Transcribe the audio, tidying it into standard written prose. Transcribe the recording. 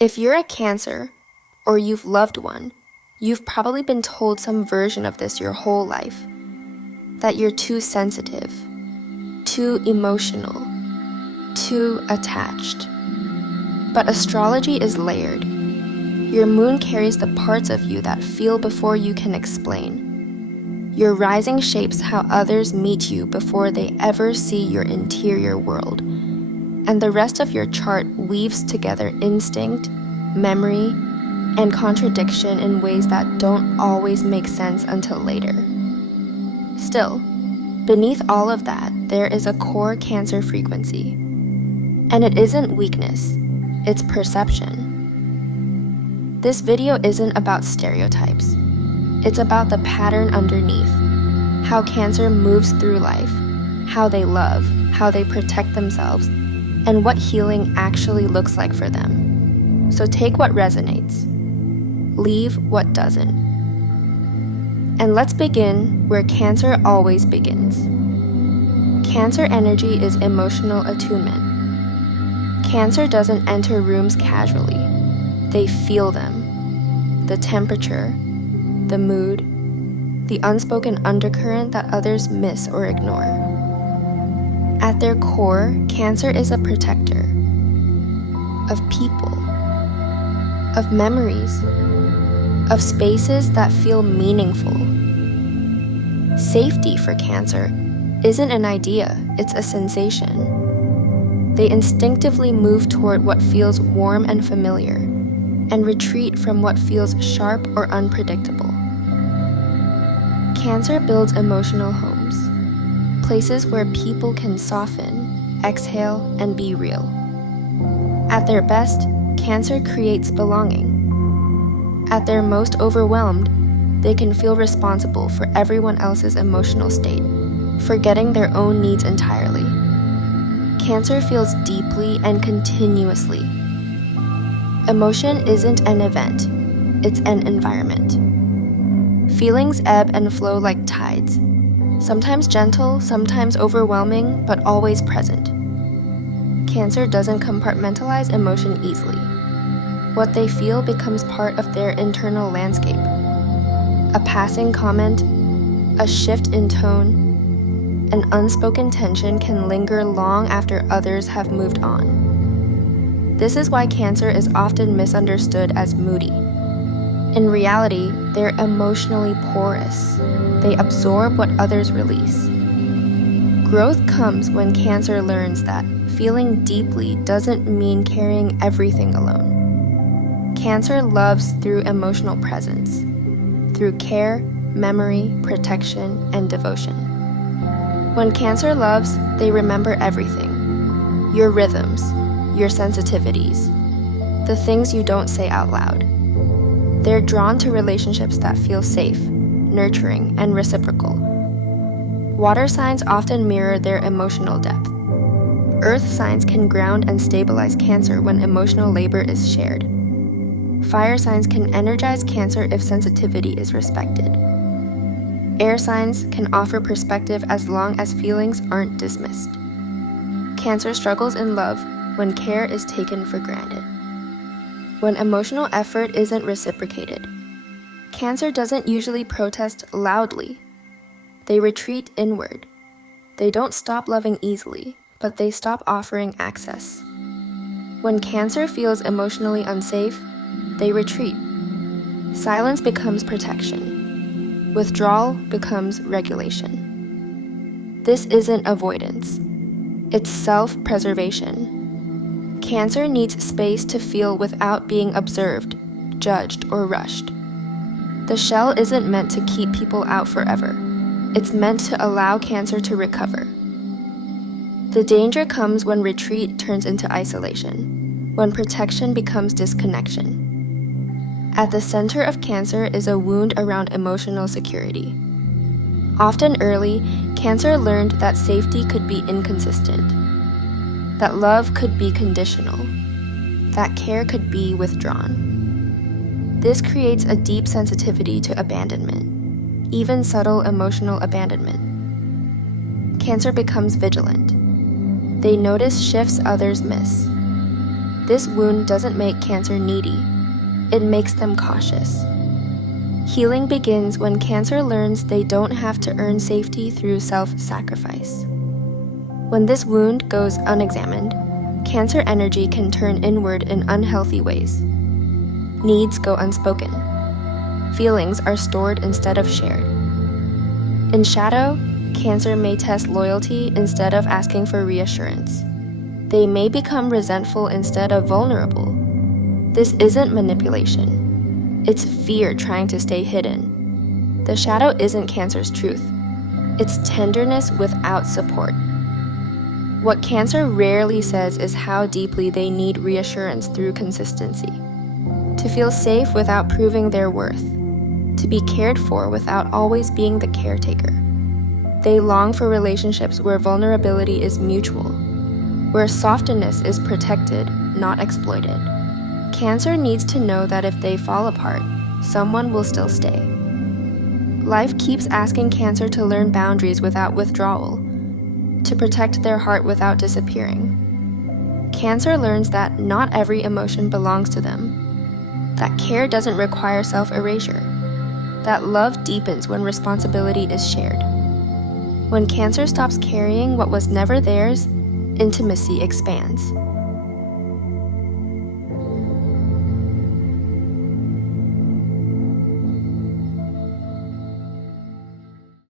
If you're a Cancer, or you've loved one, you've probably been told some version of this your whole life. That you're too sensitive, too emotional, too attached. But astrology is layered. Your moon carries the parts of you that feel before you can explain. Your rising shapes how others meet you before they ever see your interior world. And the rest of your chart weaves together instinct, memory, and contradiction in ways that don't always make sense until later. Still, beneath all of that, there is a core Cancer frequency. And it isn't weakness, it's perception. This video isn't about stereotypes. It's about the pattern underneath, how Cancer moves through life, how they love, how they protect themselves, and what healing actually looks like for them. So take what resonates, leave what doesn't. And let's begin where Cancer always begins. Cancer energy is emotional attunement. Cancer doesn't enter rooms casually. They feel them. The temperature, the mood, the unspoken undercurrent that others miss or ignore. At their core, Cancer is a protector of people, of memories, of spaces that feel meaningful. Safety for Cancer isn't an idea, it's a sensation. They instinctively move toward what feels warm and familiar, and retreat from what feels sharp or unpredictable. Cancer builds emotional homes, places where people can soften, exhale, and be real. At their best, Cancer creates belonging. At their most overwhelmed, they can feel responsible for everyone else's emotional state, forgetting their own needs entirely. Cancer feels deeply and continuously. Emotion isn't an event, it's an environment. Feelings ebb and flow like tides, sometimes gentle, sometimes overwhelming, but always present. Cancer doesn't compartmentalize emotion easily. What they feel becomes part of their internal landscape. A passing comment, a shift in tone, an unspoken tension can linger long after others have moved on. This is why Cancer is often misunderstood as moody. In reality, they're emotionally porous. They absorb what others release. Growth comes when Cancer learns that feeling deeply doesn't mean carrying everything alone. Cancer loves through emotional presence, through care, memory, protection, and devotion. When Cancer loves, they remember everything. Your rhythms, your sensitivities, the things you don't say out loud. They're drawn to relationships that feel safe, nurturing, and reciprocal. Water signs often mirror their emotional depth. Earth signs can ground and stabilize Cancer when emotional labor is shared. Fire signs can energize Cancer if sensitivity is respected. Air signs can offer perspective as long as feelings aren't dismissed. Cancer struggles in love when care is taken for granted. When emotional effort isn't reciprocated. Cancer doesn't usually protest loudly. They retreat inward. They don't stop loving easily, but they stop offering access. When Cancer feels emotionally unsafe, they retreat. Silence becomes protection. Withdrawal becomes regulation. This isn't avoidance. It's self-preservation. Cancer needs space to feel without being observed, judged, or rushed. The shell isn't meant to keep people out forever. It's meant to allow Cancer to recover. The danger comes when retreat turns into isolation, when protection becomes disconnection. At the center of Cancer is a wound around emotional security. Often early, Cancer learned that safety could be inconsistent, that love could be conditional, that care could be withdrawn. This creates a deep sensitivity to abandonment, even subtle emotional abandonment. Cancer becomes vigilant. They notice shifts others miss. This wound doesn't make cancer needy, it makes them cautious. Healing begins when cancer learns they don't have to earn safety through self-sacrifice. When this wound goes unexamined, cancer energy can turn inward in unhealthy ways. Needs go unspoken. Feelings are stored instead of shared. In shadow, cancer may test loyalty instead of asking for reassurance. They may become resentful instead of vulnerable. This isn't manipulation. It's fear trying to stay hidden. The shadow isn't cancer's truth. It's tenderness without support. What cancer rarely says is how deeply they need reassurance through consistency. To feel safe without proving their worth. To be cared for without always being the caretaker. They long for relationships where vulnerability is mutual, where softness is protected, not exploited. Cancer needs to know that if they fall apart, someone will still stay. Life keeps asking Cancer to learn boundaries without withdrawal, to protect their heart without disappearing. Cancer learns that not every emotion belongs to them, that care doesn't require self-erasure, that love deepens when responsibility is shared. When Cancer stops carrying what was never theirs, intimacy expands.